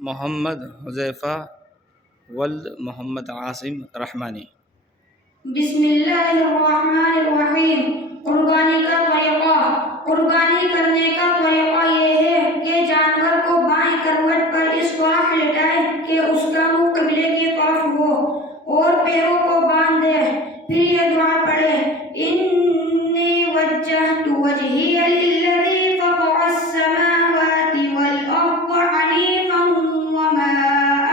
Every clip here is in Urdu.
محمد حذیفہ ولد محمد عاصم رحمانی۔ بسم اللہ الرحمن الرحیم۔ قربانی کا طریقہ۔ قربانی کرنے کا طریقہ یہ ہے کہ جانور کو بائیں کروٹ پر اس طرح لٹائے کہ اس کا منہ قبلے کی طرف ہو اور پیروں کو باندھ دے، پھر یہ دعا پڑھے: انی وجہت وجہی للذی فطر السماوات والارض حنیفا وما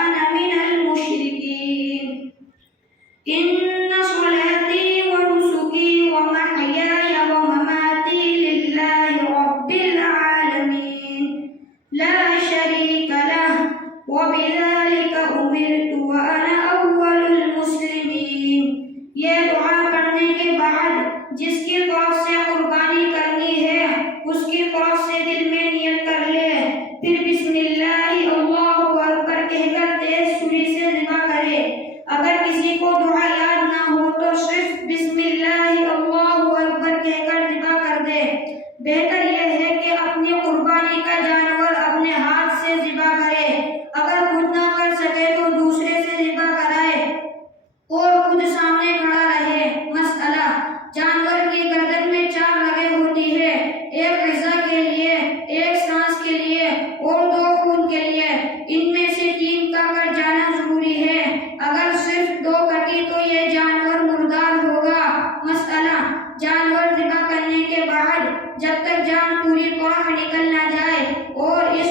انا من المشرکین، ان صلاتی ونسکی ومحیای ومماتی للہ رب العالمین لا شریک لہ وبذلک امرت وانا اول المسلمین۔ یہ دعا پڑھنے کے بعد جس کی طرف سے قربانی کرنی ہے اس کی طرف سے دل میں نیت کر لے، پھر بسم اللہ اللہ اکبر کہہ کر تیز سری سے ذبح کرے۔ اگر کسی کو دعا یاد نہ ہو تو صرف بسم اللہ اللہ اکبر کہہ کر ذبح کر دے۔ بہتر یہ ہے کہ اپنی قربانی کا جانور اپنے ہاتھ سے ذبح کرے، اگر خود نہ کر سکے تو دوسرے سے ذبح کرائے اور خود سامنے کھڑا رہے۔ مسئلہ: جانور کی گردن میں 4 رگیں ہوتی ہیں، ایک غذا کے لیے، ایک سانس کے لیے اور 2 خون کے لیے۔ ان میں سے 3 کا کٹ جانا ضروری ہے، اگر صرف 2 کٹی تو یہ جانور مردار ہوگا۔ مسئلہ: جانور ذبح کرنے کے بعد جب تک جان پوری طرح نکل نہ جائے اور اس